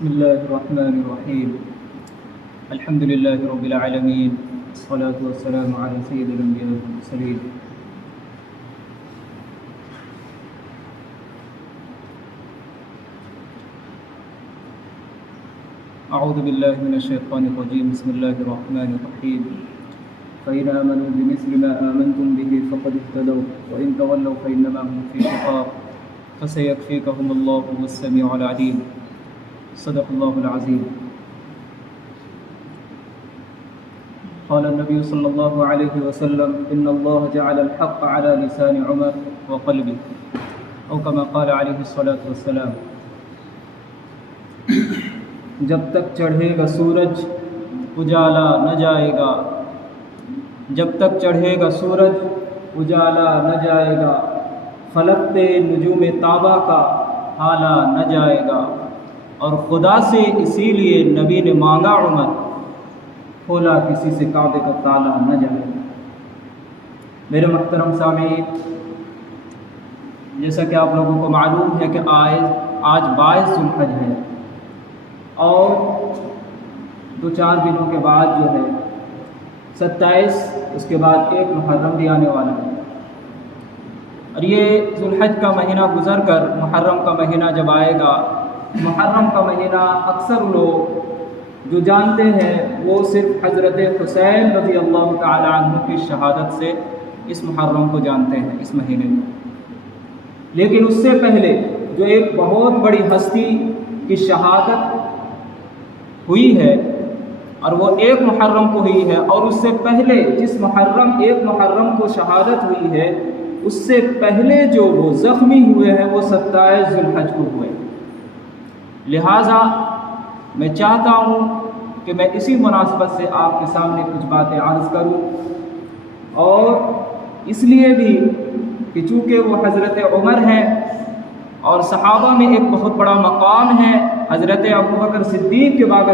بسم الله الرحمن الرحيم. الحمد لله رب العالمين، الصلاة والسلام على سيد الأنبياء والمرسلين. أعوذ بالله من الشيطان الرجيم. بسم الله الرحمن الرحيم. فإن آمنوا بمثل ما آمنتم به فقد اهتدوا وإن تولوا فإنما هم في شقاق فسيكفيكهم الله هو السميع العليم. صدق الله العظيم. قال النبي صلى الله عليه وسلم إن الله جعل الحق على لسان عمر وقلبه، أو كما قال عليه الصلاة والسلام. جب تک چڑھے گا سورج اجالا نہ جائے گا، جب تک چڑھے گا سورج اجالا نہ جائے گا، فلکتے نجوم تابہ کا حالا نہ جائے گا. اور خدا سے اسی لیے نبی نے مانگا عمر، کھولا کسی سے کعبے کا تالا نہ جائے گا. میرے محترم سامعین، جیسا کہ آپ لوگوں کو معلوم ہے کہ آج 22 ذو الحج ہے، اور 2-4 دنوں کے بعد جو ہے 27، اس کے بعد 1 محرم بھی آنے والا ہے. اور یہ ذو الحج کا مہینہ گزر کر محرم کا مہینہ جب آئے گا، محرم کا مہینہ اکثر لوگ جو جانتے ہیں وہ صرف حضرت حسین رضی اللہ تعالی عنہ کی شہادت سے اس محرم کو جانتے ہیں، اس مہینے میں. لیکن اس سے پہلے جو ایک بہت بڑی ہستی کی شہادت ہوئی ہے، اور وہ 1 محرم کو ہوئی ہے، اور اس سے پہلے جس محرم 1 محرم کو شہادت ہوئی ہے، اس سے پہلے جو وہ زخمی ہوئے ہیں وہ 27 ذو الحج کو ہوئے. لہٰذا میں چاہتا ہوں کہ میں اسی مناسبت سے آپ کے سامنے کچھ باتیں عرض کروں، اور اس لیے بھی کہ چونکہ وہ حضرت عمر ہیں، اور صحابہ میں ایک بہت بڑا مقام ہے. حضرت ابوبکر صدیق کے بعد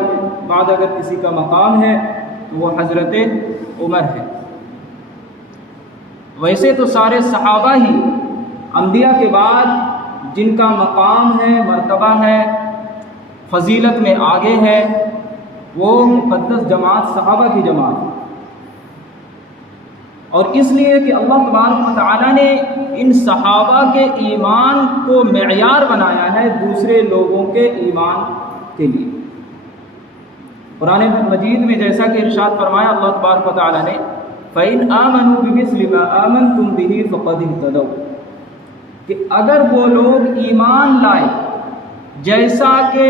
اگر کسی کا مقام ہے تو وہ حضرت عمر ہے. ویسے تو سارے صحابہ ہی انبیاء کے بعد جن کا مقام ہے، مرتبہ ہے، فضیلت میں آگے ہے، وہ مقدس جماعت صحابہ کی جماعت ہے. اور اس لیے کہ اللہ تبارک و تعالیٰ نے ان صحابہ کے ایمان کو معیار بنایا ہے دوسرے لوگوں کے ایمان کے لیے. قرآن مجید میں جیسا کہ ارشاد فرمایا اللہ تبارک و تعالیٰ نے، فَإِنْ آمَنُوا بِمِثْلِ مَا آمَنْتُمْ بِهِ فَقَدِ اهْتَدَوْا، کہ اگر وہ لوگ ایمان لائے جیسا کہ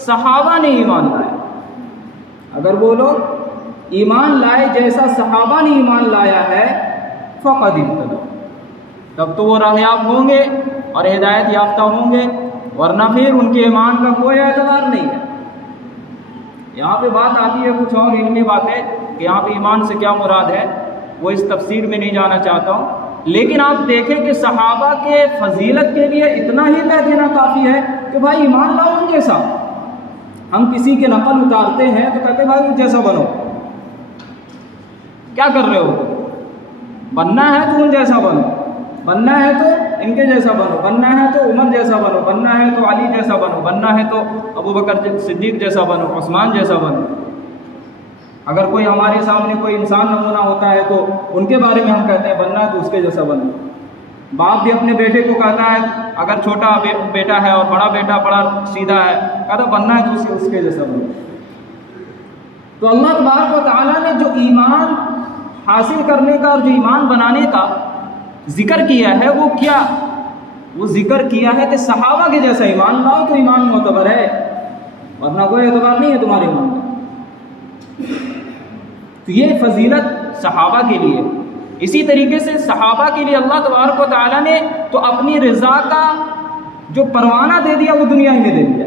صحابہ نے ایمان لائے، اگر وہ لوگ ایمان لائے جیسا صحابہ نے ایمان لایا ہے، فَقَدِ اهْتَدَوْا، تب تو وہ راہیاب ہوں گے اور ہدایت یافتہ ہوں گے، ورنہ پھر ان کے ایمان کا کوئی اعتبار نہیں ہے. یہاں پہ بات آتی ہے کچھ اور علمی باتیں کہ یہاں پہ ایمان سے کیا مراد ہے، وہ اس تفسیر میں نہیں جانا چاہتا ہوں. لیکن آپ دیکھیں کہ صحابہ کے فضیلت کے لیے اتنا ہی کہہ دینا کافی ہے کہ بھائی ایمان لاؤ ان جیسا. ہم کسی کے نقل اتارتے ہیں تو کہتے ہیں بھائی ان جیسا بنو. کیا کر رہے ہو؟ بننا ہے تو ان جیسا بنو، بننا ہے تو ان کے جیسا بنو، بننا ہے تو عمر جیسا بنو، بننا ہے تو علی جیسا بنو، بننا ہے تو ابوبکر صدیق جیسا بنو، عثمان جیسا بنو. اگر کوئی ہمارے سامنے کوئی انسان نمونہ ہوتا ہے تو ان کے بارے میں ہم کہتے ہیں بننا ہے تو اس کے جیسا بنو. باپ بھی اپنے بیٹے کو کہتا ہے، اگر چھوٹا بیٹا ہے اور بڑا بیٹا بڑا سیدھا ہے، کہتا بننا ہے تو اس کے جیسا بنو. تو اللہ تبارک و تعالیٰ نے جو ایمان حاصل کرنے کا اور جو ایمان بنانے کا ذکر کیا ہے وہ کیا؟ وہ ذکر کیا ہے کہ صحابہ کے جیسا ایمان لاؤ تو ایمان معتبر ہے، ورنہ کوئی اعتبار نہیں ہے تمہارے ایمان کا. تو یہ فضیلت صحابہ کے لیے. اسی طریقے سے صحابہ کے لیے اللہ تبارک و تعالیٰ نے تو اپنی رضا کا جو پروانہ دے دیا وہ دنیا ہی میں دے دیا.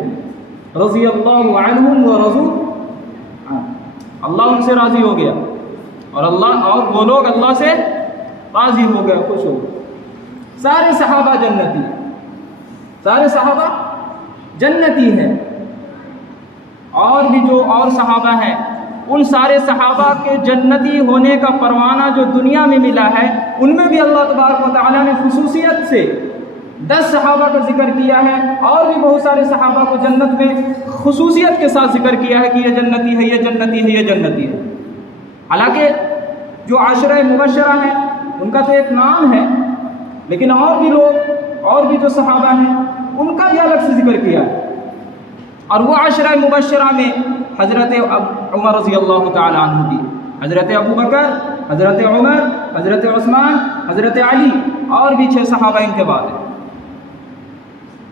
رضی اللہ عنہم ورضوا عنہ، اللہ ان سے راضی ہو گیا، اور وہ لوگ اللہ سے راضی ہو گئے، خوش ہو گئے. سارے صحابہ جنتی ہیں، سارے صحابہ جنتی ہیں. اور بھی جو اور صحابہ ہیں، ان سارے صحابہ کے جنتی ہونے کا پروانہ جو دنیا میں ملا ہے، ان میں بھی اللہ تبارک و تعالیٰ نے خصوصیت سے 10 صحابہ کا ذکر کیا ہے، اور بھی بہت سارے صحابہ کو جنت میں خصوصیت کے ساتھ ذکر کیا ہے کہ یہ جنتی ہے، یہ جنتی ہے، یہ جنتی ہے۔ حالانکہ جو عشرہ مبشرہ ہیں ان کا تو ایک نام ہے، لیکن اور بھی لوگ، اور بھی جو صحابہ ہیں ان کا بھی الگ سے ذکر کیا ہے۔ اور وہ عشرہ مبشرہ میں حضرت عمر رضی اللہ تعالی عنہ بھی، حضرت ابو بکر، حضرت عمر، حضرت عثمان، حضرت علی، اور بھی 6 صحابہ ان کے بعد ہیں۔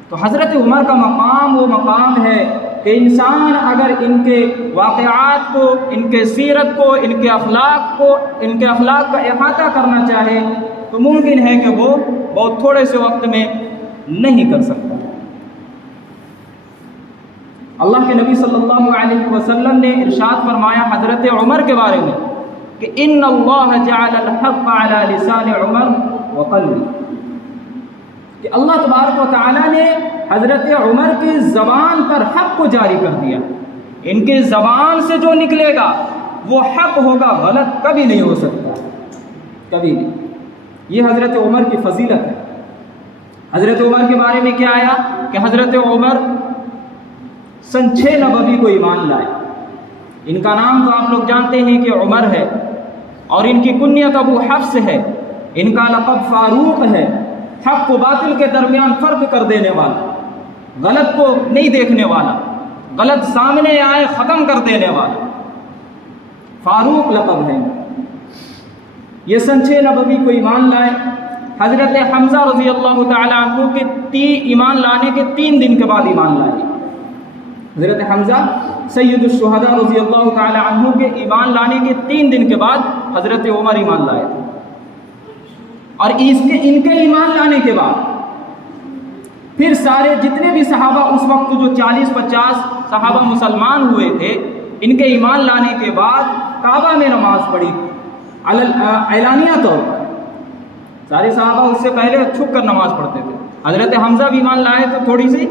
تو حضرت عمر کا مقام وہ مقام ہے کہ انسان اگر ان کے واقعات کو، ان کے سیرت کو، ان کے اخلاق کا احاطہ کرنا چاہے تو ممکن ہے کہ وہ بہت تھوڑے سے وقت میں نہیں کر سکتا۔ اللہ کے نبی صلی اللہ علیہ وسلم نے ارشاد فرمایا حضرت عمر کے بارے میں کہ ان اللہ جعل الحق علی لسان عمر وقلبی، کہ اللہ تبارک و تعالی نے حضرت عمر کی زبان پر حق کو جاری کر دیا۔ ان کی زبان سے جو نکلے گا وہ حق ہوگا، غلط کبھی نہیں ہو سکتا، کبھی نہیں۔ یہ حضرت عمر کی فضیلت ہے۔ حضرت عمر کے بارے میں کیا آیا کہ حضرت عمر سن 6 نبوی کو ایمان لائے۔ ان کا نام تو آپ لوگ جانتے ہیں کہ عمر ہے، اور ان کی کنیت ابو حفص ہے۔ ان کا لقب فاروق ہے، حق و باطل کے درمیان فرق کر دینے والا، غلط کو نہیں دیکھنے والا، غلط سامنے آئے ختم کر دینے والا، فاروق لقب ہے۔ یہ سن 6 نبوی کو ایمان لائے۔ حضرت حمزہ رضی اللہ تعالی عنہ کے ایمان لانے کے 3 دن کے بعد ایمان لائے۔ حضرت حمزہ سید الشہداء رضی اللہ تعالی عنہ کے ایمان لانے کے 3 دن کے بعد حضرت عمر ایمان لائے تھے۔ اور ان کے ایمان لانے کے بعد پھر سارے جتنے بھی صحابہ اس وقت جو 40-50 صحابہ مسلمان ہوئے تھے، ان کے ایمان لانے کے بعد کعبہ میں نماز پڑھی اعلانیہ طور پر۔ سارے صحابہ اس سے پہلے چھپ کر نماز پڑھتے تھے۔ حضرت حمزہ بھی ایمان لائے تو تھوڑی سی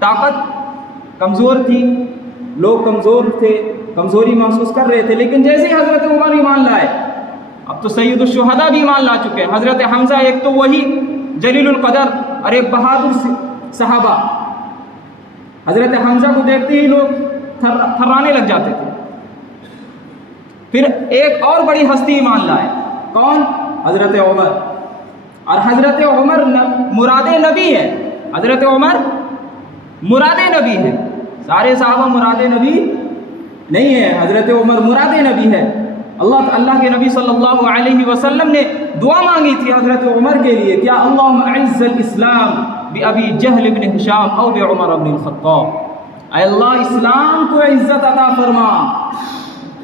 طاقت کمزور تھی، لوگ کمزور تھے، کمزوری محسوس کر رہے تھے، لیکن جیسے ہی حضرت عمر ایمان لائے، اب تو سید الشہداء بھی ایمان لا چکے۔ حضرت حمزہ ایک تو وہی جلیل القدر اور ایک بہادر صحابہ، حضرت حمزہ کو دیکھتے ہی لوگ تھرانے لگ جاتے تھے۔ پھر ایک اور بڑی ہستی ایمان لائے، کون؟ حضرت عمر۔ اور حضرت عمر مراد نبی ہے، حضرت عمر مراد نبی ہے۔ سارے صحابہ مراد نبی نہیں ہے، حضرت عمر مراد نبی ہے۔ اللہ کے نبی صلی اللہ علیہ وسلم نے دعا مانگی تھی حضرت عمر کے لیے، کیا اللہم اعز الاسلام بابی جہل بن ہشام او بعمر بن الخطاب، اے اللہ اسلام کو عزت عطا فرما۔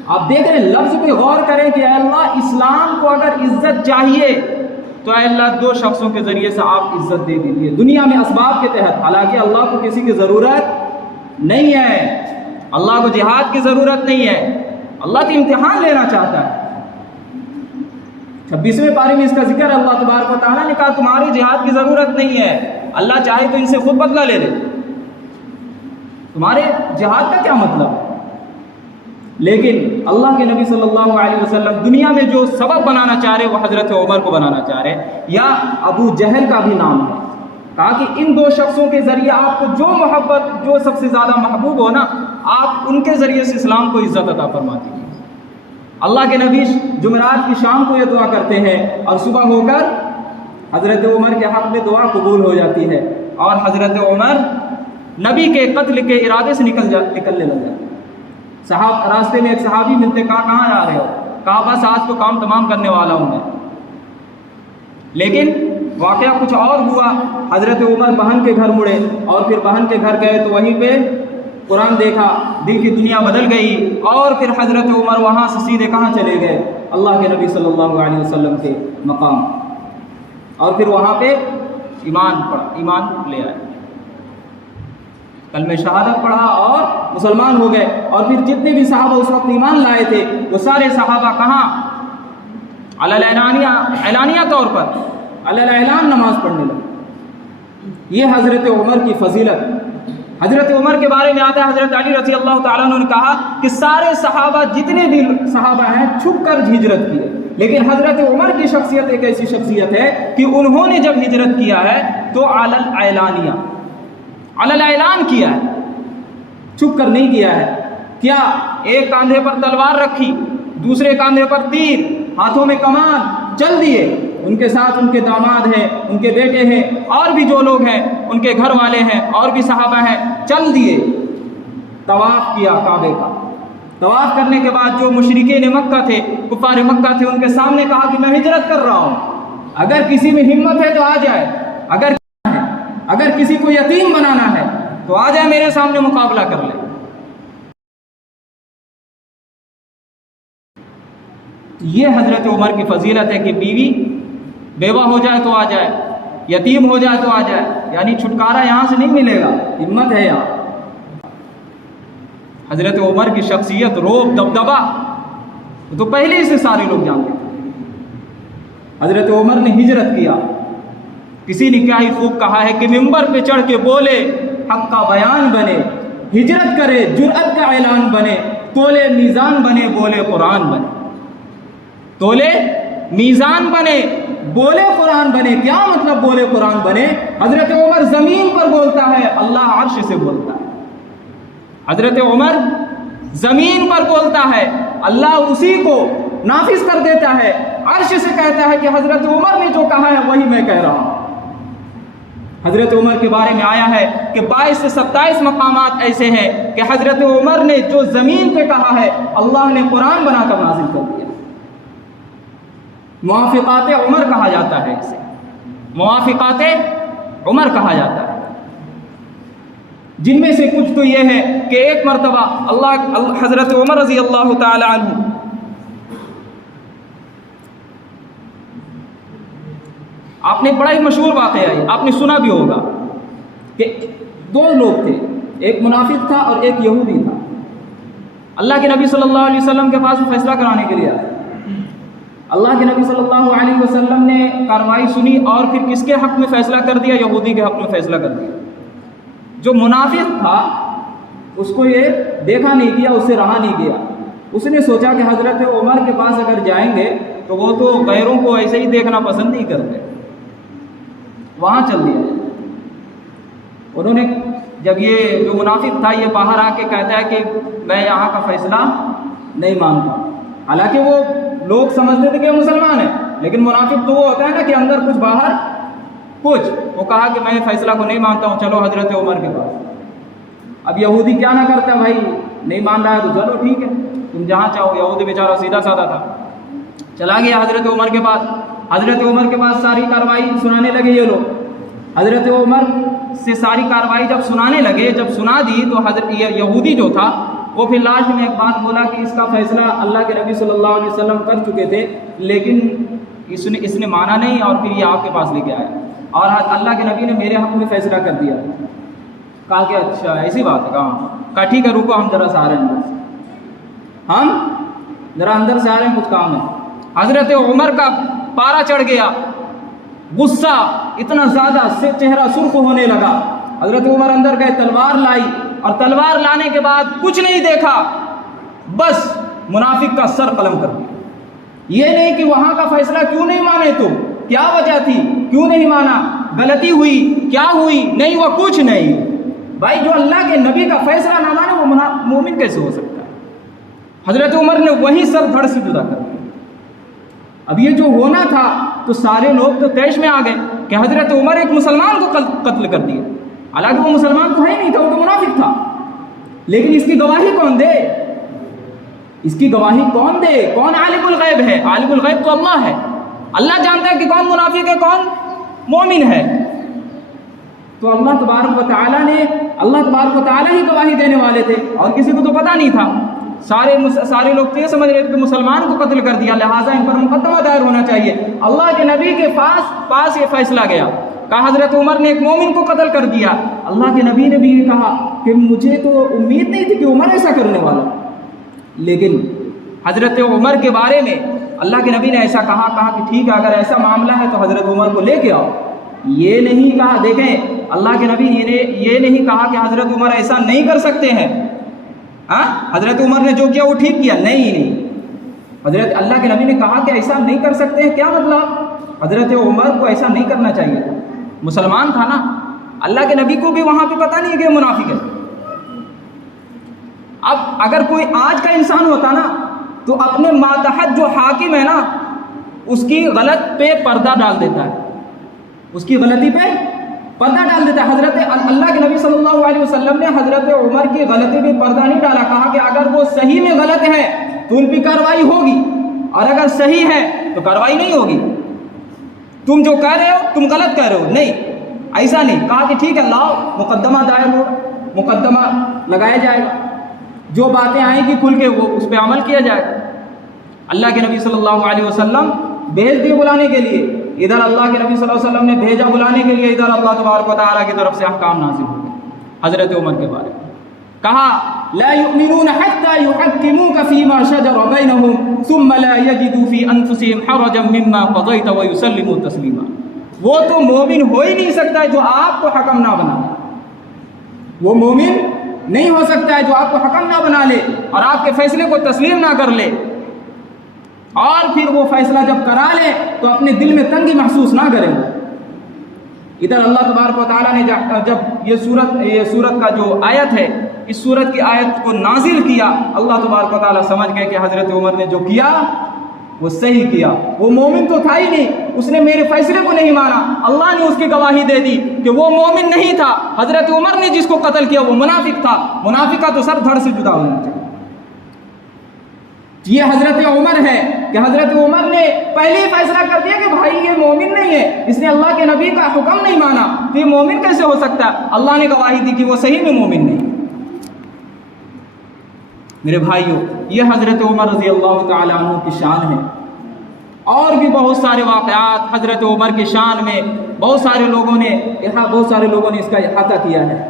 آپ دیکھ رہے ہیں لفظ پہ غور کریں کہ اے اللہ اسلام کو اگر عزت چاہیے تو اے اللہ 2 شخصوں کے ذریعے سے آپ عزت دے دیجیے دنیا میں اسباب کے تحت۔ حالانکہ اللہ کو کسی کی ضرورت نہیں ہے، اللہ کو جہاد کی ضرورت نہیں ہے، اللہ تو امتحان لینا چاہتا ہے۔ 26ویں پارے میں اس کا ذکر ہے، اللہ تبارک و تعالیٰ نے کہا تمہاری جہاد کی ضرورت نہیں ہے، اللہ چاہے تو ان سے خود بدلہ لے لے، تمہارے جہاد کا کیا مطلب ہے؟ لیکن اللہ کے نبی صلی اللہ علیہ وسلم دنیا میں جو سبب بنانا چاہ رہے وہ حضرت عمر کو بنانا چاہ رہے، یا ابو جہل کا بھی نام ہے۔ کہا کہ ان 2 شخصوں کے ذریعے آپ کو جو محبت، جو سب سے زیادہ محبوب ہو نا، آپ ان کے ذریعے سے اسلام کو عزت عطا فرما دیجیے۔ اللہ کے نبی جمعرات کی شام کو یہ دعا کرتے ہیں، اور صبح ہو کر حضرت عمر کے حق میں دعا قبول ہو جاتی ہے، اور حضرت عمر نبی کے قتل کے ارادے سے نکلنے لگ جاتے۔ راستے میں ایک صحابی ملتے، کہاں جا رہے ہو؟ کہا بس آج تو کام تمام کرنے والا ہوں میں۔ لیکن واقعہ کچھ اور ہوا، حضرت عمر بہن کے گھر مڑے، اور پھر بہن کے گھر گئے تو وہیں پہ قرآن دیکھا، دل کی دنیا بدل گئی، اور پھر حضرت عمر وہاں سے سیدھے کہاں چلے گئے؟ اللہ کے نبی صلی اللہ علیہ وسلم کے مقام، اور پھر وہاں پہ ایمان لے آئے، کلمہ شہادت پڑھا اور مسلمان ہو گئے۔ اور پھر جتنے بھی صحابہ اس وقت ایمان لائے تھے وہ سارے صحابہ کہاں؟ اعلانیہ طور پر اعلان نماز پڑھنے لگے۔ یہ حضرت عمر کی فضیلت۔ حضرت عمر کے بارے میں آتا ہے، حضرت علی رضی اللہ تعالیٰ عنہ نے کہا کہ سارے صحابہ، جتنے بھی صحابہ ہیں، چھپ کر ہجرت کیے، لیکن حضرت عمر کی شخصیت ایک ایسی شخصیت ہے کہ انہوں نے جب ہجرت کیا ہے تو علی الاعلان کیا ہے، چھپ کر نہیں کیا ہے۔ کیا؟ ایک کاندھے پر تلوار رکھی، دوسرے کاندھے پر تیر، ہاتھوں میں کمان، چل دیے۔ ان کے ساتھ ان کے داماد ہیں، ان کے بیٹے ہیں، اور بھی جو لوگ ہیں ان کے گھر والے ہیں، اور بھی صحابہ ہیں، چل دیے۔ طواف کیا کعبے کا۔ طواف کرنے کے بعد جو مشرکین مکہ تھے، کفار مکہ تھے، ان کے سامنے کہا کہ میں ہجرت کر رہا ہوں، اگر کسی میں ہمت ہے تو آ جائے، اگر کسی کو یتیم بنانا ہے تو آ جائے میرے سامنے مقابلہ کر لے۔ یہ حضرت عمر کی فضیلت ہے کہ بیوی بیوہ ہو جائے تو آ جائے، یتیم ہو جائے تو آ جائے، یعنی چھٹکارا یہاں سے نہیں ملے گا، ہمت ہے یہاں۔ حضرت عمر کی شخصیت، روب، دبدبا تو پہلے سے سارے لوگ جانتے تھے۔ حضرت عمر نے ہجرت کیا، کسی نے کیا ہی خوب کہا ہے کہ منبر پہ چڑھ کے بولے حق کا بیان بنے، ہجرت کرے جرأت کا اعلان بنے، تولے میزان بنے بولے قرآن بنے، تولے میزان بنے بولے قرآن بنے۔ کیا مطلب بولے قرآن بنے؟ حضرت عمر زمین پر بولتا ہے، اللہ عرش سے بولتا ہے۔ حضرت عمر زمین پر بولتا ہے، اللہ اسی کو نافذ کر دیتا ہے، عرش سے کہتا ہے کہ حضرت عمر نے جو کہا ہے وہی میں کہہ رہا ہوں۔ حضرت عمر کے بارے میں آیا ہے کہ 22 سے 27 مقامات ایسے ہیں کہ حضرت عمر نے جو زمین پہ کہا ہے اللہ نے قرآن بنا کر نازل کر دیا۔ موافقات عمر کہا جاتا ہے اسے، موافقات عمر کہا جاتا ہے، جن میں سے کچھ تو یہ ہے کہ ایک مرتبہ حضرت عمر رضی اللہ تعالی عنہ آپ نے بڑا ہی مشہور واقعہ ہے، آپ نے سنا بھی ہوگا کہ دو لوگ تھے، ایک منافق تھا اور ایک یہودی تھا۔ اللہ کے نبی صلی اللہ علیہ وسلم کے پاس فیصلہ کرانے کے لیے آئے۔ اللہ کے نبی صلی اللہ علیہ وسلم نے کارروائی سنی اور پھر کس کے حق میں فیصلہ کر دیا؟ یہودی کے حق میں فیصلہ کر دیا۔ جو منافق تھا اس کو یہ دیکھا نہیں گیا، اس سے رہا نہیں گیا، اس نے سوچا کہ حضرت عمر کے پاس اگر جائیں گے تو وہ تو غیروں کو ایسے ہی دیکھنا پسند نہیں کرتے، وہاں چل دیا۔ انہوں نے جب یہ جو منافق تھا یہ باہر آ کے کہتا ہے کہ میں یہاں کا فیصلہ نہیں مانتا، حالانکہ وہ لوگ سمجھتے تھے کہ وہ مسلمان ہے، لیکن منافق تو وہ ہوتا ہے نا کہ اندر کچھ باہر کچھ۔ وہ کہا کہ میں فیصلہ کو نہیں مانتا ہوں، چلو حضرت عمر کے پاس۔ اب یہودی کیا نہ کرتا بھائی، نہیں مان رہا ہے تو چلو ٹھیک ہے تم جہاں چاہو۔ یہودی بیچارہ سیدھا سادہ تھا، چلا گیا حضرت عمر کے پاس۔ حضرت عمر کے پاس ساری کارروائی سنانے لگے یہ لوگ۔ حضرت عمر سے ساری کارروائی جب سنانے لگے، جب سنا دی تو حضرت یہودی جو تھا وہ پھر لاسٹ میں ایک بات بولا کہ اس کا فیصلہ اللہ کے نبی صلی اللہ علیہ وسلم کر چکے تھے، لیکن اس نے مانا نہیں اور پھر یہ آپ کے پاس لے کے آیا اور اللہ کے نبی نے میرے حق میں فیصلہ کر دیا۔ کہا کہ اچھا ایسی بات ہے، کہا ٹھیک ہے رکو ہم ذرا سے آ رہے ہیں، ہم ذرا اندر سے آ رہے ہیں، کچھ کام ہے۔ حضرت عمر کا پارا چڑھ گیا، غصہ اتنا زیادہ سے چہرہ سرخ ہونے لگا۔ حضرت عمر اندر گئے، تلوار لائی اور تلوار لانے کے بعد کچھ نہیں دیکھا، بس منافق کا سر قلم کر دیا۔ یہ نہیں کہ وہاں کا فیصلہ کیوں نہیں مانے تم، کیا وجہ تھی، کیوں نہیں مانا، غلطی ہوئی، کیا ہوئی، نہیں وہ کچھ نہیں۔ بھائی جو اللہ کے نبی کا فیصلہ نہ مانے وہ مومن کیسے ہو سکتا ہے؟ حضرت عمر نے وہی سر دھڑ سے جدا کر دیا۔ اب یہ جو ہونا تھا تو سارے لوگ تو طیش میں آ گئے کہ حضرت عمر ایک مسلمان کو قتل کر دیا، حالانکہ وہ مسلمان تو ہے نہیں تھا، وہ تو منافق تھا، لیکن اس کی گواہی کون دے؟ اس کی گواہی کون دے؟ کون عالم الغیب ہے؟ عالم الغیب تو اللہ ہے، اللہ جانتا ہے کہ کون منافق ہے کون مومن ہے۔ تو اللہ تبارک و تعالیٰ ہی گواہی دینے والے تھے اور کسی کو تو پتہ نہیں تھا۔ سارے لوگ تو یہ سمجھ رہے تھے کہ مسلمان کو قتل کر دیا، لہٰذا ان پر مقدمہ دائر ہونا چاہیے۔ اللہ کے نبی کے پاس یہ فیصلہ گیا، کہا حضرت عمر نے ایک مومن کو قتل کر دیا۔ اللہ کے نبی نے بھی یہ کہا کہ مجھے تو امید نہیں تھی کہ عمر ایسا کرنے والا، لیکن حضرت عمر کے بارے میں اللہ کے نبی نے ایسا کہا کہ ٹھیک ہے اگر ایسا معاملہ ہے تو حضرت عمر کو لے کے آؤ۔ یہ نہیں کہا، دیکھیں اللہ کے نبی نے یہ نہیں کہا کہ حضرت عمر ایسا نہیں کر سکتے ہیں، حضرت عمر نے جو کیا وہ ٹھیک کیا، نہیں، حضرت اللہ کے نبی نے کہا کہ ایسا نہیں کر سکتے ہیں، کیا مطلب؟ حضرت عمر کو ایسا نہیں کرنا چاہیے تھا، مسلمان تھا نا، اللہ کے نبی کو بھی وہاں پہ پتہ نہیں کہ منافق ہے۔ اب اگر کوئی آج کا انسان ہوتا نا تو اپنے ماتحت جو حاکم ہے نا اس کی غلط پہ پردہ ڈال دیتا ہے، اس کی غلطی پہ پردہ ڈال دیتا ہے۔ حضرت اللہ کے نبی صلی اللہ علیہ وسلم نے حضرت عمر کی غلطی پہ پردہ نہیں ڈالا، کہا کہ اگر وہ صحیح میں غلط ہے تو ان پہ کارروائی ہوگی، اور اگر صحیح ہے تو کارروائی نہیں ہوگی۔ تم جو کہہ رہے ہو تم غلط کہہ رہے ہو، نہیں ایسا نہیں کہا کہ ٹھیک ہے لاؤ مقدمہ دائر ہو، مقدمہ لگایا جائے گا، جو باتیں آئیں گی کھل کے وہ اس پہ عمل کیا جائے گا۔ اللہ کے نبی صلی اللہ علیہ وسلم بھیج دیے بلانے کے لیے، ادھر اللہ کے نبی صلی اللہ علیہ وسلم نے بھیجا بلانے کے لیے، ادھر اللہ تبارک و تعالیٰ کی طرف سے احکام نازل ہو گئے حضرت عمر کے بارے میں۔ کہا لا يؤمنون حتى يحكموك فيما شجر بينهم ثم لا يجدوا في انفسهم حرجا مما قضيت ويسلموا تسليما۔ وہ تو مومن ہو ہی نہیں سکتا ہے جو آپ کو حکم نہ بنا لے، وہ مومن نہیں ہو سکتا ہے جو آپ کو حکم نہ بنا لے اور آپ کے فیصلے کو تسلیم نہ کر لے، اور پھر وہ فیصلہ جب کرا لے تو اپنے دل میں تنگی محسوس نہ کرے۔ ادھر اللہ تبارک و تعالیٰ نے جب یہ سورت کا جو آیت ہے، اس سورت کی آیت کو نازل کیا، اللہ تبارک و تعالیٰ سمجھ گئے کہ حضرت عمر نے جو کیا وہ صحیح کیا، وہ مومن تو تھا ہی نہیں، اس نے میرے فیصلے کو نہیں مانا، اللہ نے اس کی گواہی دے دی کہ وہ مومن نہیں تھا، حضرت عمر نے جس کو قتل کیا وہ منافق تھا، منافق کا تو سر دھڑ سے جدا ہونا چاہیے۔ یہ حضرت عمر ہے کہ حضرت عمر نے پہلے ہی فیصلہ کر دیا کہ بھائی یہ مومن نہیں ہے، اس نے اللہ کے نبی کا حکم نہیں مانا تو یہ مومن کیسے ہو سکتا ہے؟ اللہ نے گواہی دی کہ وہ صحیح میں مومن نہیں۔ میرے بھائیوں، یہ حضرت عمر رضی اللہ تعالیٰ عنہ کی شان ہے، اور بھی بہت سارے واقعات حضرت عمر کی شان میں بہت سارے لوگوں نے اس کا احاطہ کیا ہے،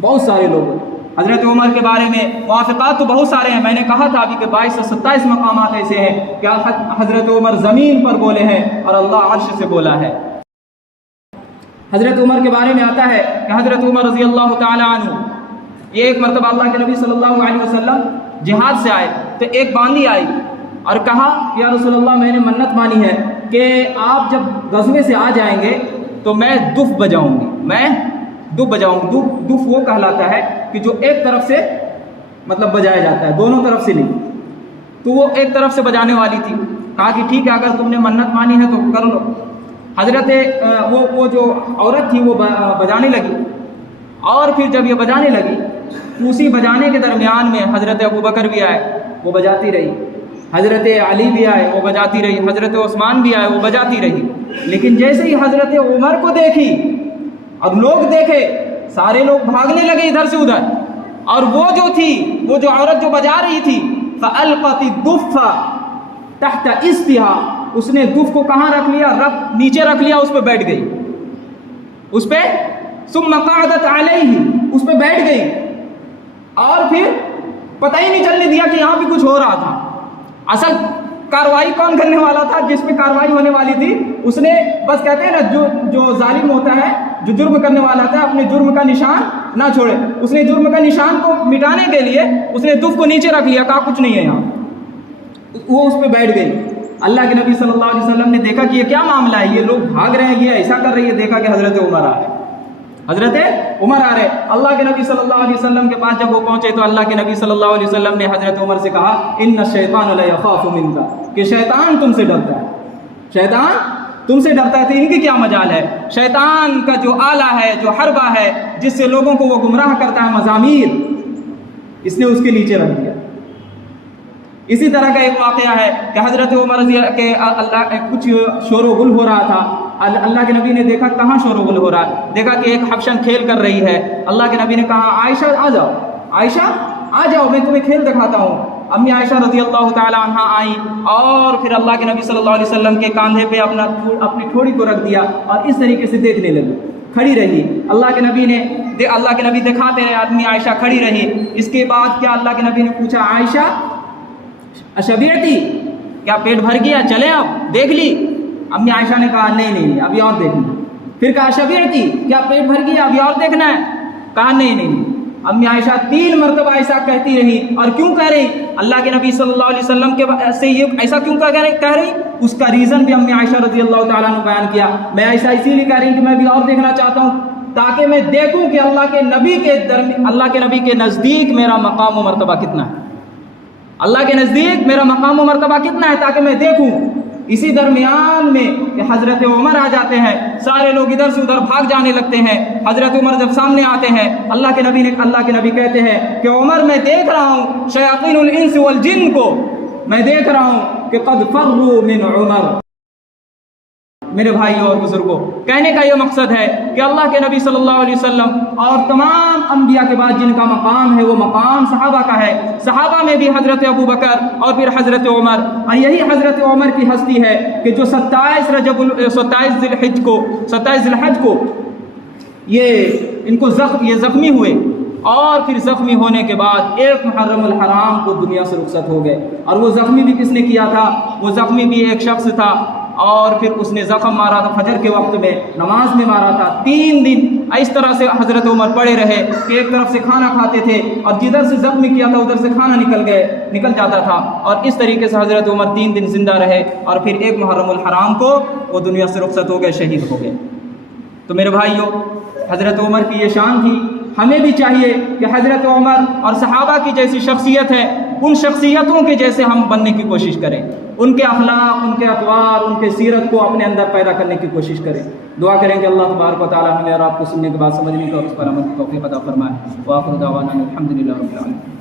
بہت سارے لوگوں۔ حضرت عمر کے بارے میں موافقات تو بہت سارے ہیں، میں نے کہا تھا ابھی کہ 22 سے 27 مقامات ایسے ہیں کہ حضرت عمر زمین پر بولے ہیں اور اللہ عرش سے بولا ہے۔ حضرت عمر کے بارے میں آتا ہے کہ حضرت عمر رضی اللہ تعالیٰ عنہ یہ ایک مرتبہ اللہ کے نبی صلی اللہ علیہ وسلم جہاد سے آئے تو ایک باندی آئی اور کہا کہ یا رسول اللہ میں نے منت مانی ہے کہ آپ جب غزوے سے آ جائیں گے تو میں دف بجاؤں گی، میں دف بجاؤں گی۔ دف وہ کہلاتا ہے کہ جو ایک طرف سے مطلب بجایا جاتا ہے، دونوں طرف سے نہیں، تو وہ ایک طرف سے بجانے والی تھی۔ کہا کہ ٹھیک ہے اگر تم نے منت مانی ہے تو کر لو۔ حضرت وہ جو عورت تھی وہ بجانے لگی، اور پھر جب یہ بجانے لگی تو اسی بجانے کے درمیان میں حضرت ابوبکر بھی آئے، وہ بجاتی رہی، حضرت علی بھی آئے، وہ بجاتی رہی، حضرت عثمان بھی آئے، وہ بجاتی رہی۔ لیکن جیسے ہی حضرت عمر کو دیکھی اور لوگ دیکھے، سارے لوگ بھاگنے لگے ادھر سے ادھر، اور وہ جو عورت جو بجا رہی تھی فَأَلْقَتِ الدُّفَّ تحت اِسْتِهَا، اس نے دف کو کہاں رکھ لیا؟ نیچے رکھ لیا، اس پہ بیٹھ گئی، اس پہ ثُمَّ قَعَدَتْ عَلَيْهِ، اس پہ بیٹھ گئی، اور پھر پتہ ہی نہیں چلنے دیا کہ یہاں بھی کچھ ہو رہا تھا۔ اصل کاروائی کون کرنے والا تھا؟ جس پہ کاروائی ہونے والی تھی اس نے بس کہتے ہیں نا جو ظالم ہوتا ہے، جو جرم کرنے والا تھا، اپنے جرم کا نشان نہ چھوڑے، اس نے جرم کا نشان کو مٹانے کے لیے اس نے دف کو نیچے رکھ لیا، کہا کچھ نہیں ہے یہاں، وہ اس پہ بیٹھ گئی۔ اللہ کے نبی صلی اللہ علیہ وسلم نے دیکھا کہ یہ کیا معاملہ ہے، یہ لوگ بھاگ رہے ہیں، یہ ایسا کر رہی ہے، دیکھا کہ حضرت عمر آ رہے، حضرت عمر آ رہے۔ اللہ کے نبی صلی اللہ علیہ وسلم کے پاس جب وہ پہنچے تو اللہ کے نبی صلی اللہ علیہ وسلم نے حضرت عمر سے کہا ان الشیطان لیخاف منک، کہ شیطان تم سے ڈرتا ہے، شیطان تم سے ڈرتا ہے۔ تو ان کی کیا مجال ہے؟ شیطان کا جو آلہ ہے، جو حربہ ہے، جس سے لوگوں کو وہ گمراہ کرتا ہے، مزامیر، اس نے اس کے نیچے رکھ دیا۔ اسی طرح کا ایک واقعہ ہے کہ حضرت عمر کے کچھ شور و غل ہو رہا تھا، اللہ کے نبی نے دیکھا کہاں شور و غل ہو رہا ہے، دیکھا کہ ایک حبشن کھیل کر رہی ہے۔ اللہ کے نبی نے کہا عائشہ آ جاؤ، عائشہ آ جاؤ، میں تمہیں کھیل دکھاتا ہوں۔ امی عائشہ رضی اللہ تعالی عنہا آئیں اور پھر اللہ کے نبی صلی اللہ علیہ وسلم کے کاندھے پہ اپنی ٹھوڑی کو رکھ دیا اور اس طریقے سے دیکھنے لگی، کھڑی رہی۔ اللہ کے نبی دکھاتے رہے، آدمی عائشہ کھڑی رہی۔ اس کے بعد کیا اللہ کے نبی نے پوچھا عائشہ اشبعتی، کیا پیٹ بھر گیا، چلیں اب دیکھ لی؟ امی عائشہ نے کہا نہیں ابھی اور دیکھنا۔ پھر کہا اشبعتی، کیا پیٹ بھر گیا، ابھی اور دیکھنا ہے؟ کہا نہیں۔ امی عائشہ 3 مرتبہ ایسا کہتی رہی. اور کیوں کہہ رہی؟ اللہ کے نبی صلی اللہ علیہ وسلم کے سے یہ ایسا کیوں کہہ رہی؟ اس کا ریزن بھی امی عائشہ رضی اللہ تعالیٰ نے بیان کیا. میں ایسا اسی لیے کہہ رہی کہ میں بھی اور دیکھنا چاہتا ہوں تاکہ میں دیکھوں کہ اللہ کے نبی کے نزدیک میرا مقام و مرتبہ کتنا ہے. اللہ کے نزدیک میرا مقام و مرتبہ کتنا ہے تاکہ میں دیکھوں. اسی درمیان میں کہ حضرت عمر آ جاتے ہیں، سارے لوگ ادھر سے ادھر بھاگ جانے لگتے ہیں. حضرت عمر جب سامنے آتے ہیں اللہ کے نبی کہتے ہیں کہ عمر میں دیکھ رہا ہوں شیاطین الانس والجن کو، میں دیکھ رہا ہوں کہ قد فروا من عمر. میرے بھائیوں اور بزرگوں، کہنے کا یہ مقصد ہے کہ اللہ کے نبی صلی اللہ علیہ وسلم اور تمام انبیاء کے بعد جن کا مقام ہے وہ مقام صحابہ کا ہے. صحابہ میں بھی حضرت ابو بکر اور پھر حضرت عمر، اور یہی حضرت عمر کی ہستی ہے کہ جو 27 ذی الحج کو یہ زخمی ہوئے، اور پھر زخمی ہونے کے بعد 1 محرم الحرام کو دنیا سے رخصت ہو گئے. اور وہ زخمی بھی کس نے کیا تھا؟ وہ زخمی بھی ایک شخص تھا، اور پھر اس نے زخم مارا تھا فجر کے وقت میں، نماز میں مارا تھا. 3 دن اس طرح سے حضرت عمر پڑے رہے کہ ایک طرف سے کھانا کھاتے تھے اور جدھر سے زخمی کیا تھا ادھر سے کھانا نکل جاتا تھا. اور اس طریقے سے حضرت عمر 3 دن زندہ رہے، اور پھر 1 محرم الحرام کو وہ دنیا سے رخصت ہو گئے، شہید ہو گئے. تو میرے بھائیوں، حضرت عمر کی یہ شان تھی. ہمیں بھی چاہیے کہ حضرت عمر اور صحابہ کی جیسی شخصیت ہے ان شخصیتوں کے جیسے ہم بننے کی کوشش کریں، ان کے اخلاق، ان کے اطوار، ان کے سیرت کو اپنے اندر پیدا کرنے کی کوشش کریں. دعا کریں کہ اللہ تبارک و تعالیٰ ہمیں اور آپ کو سننے کے بعد سمجھنے کا اور اس پر عمل کی توفیق عطا فرمائے. وآخر دعوانا الحمدللہ رب العالمین.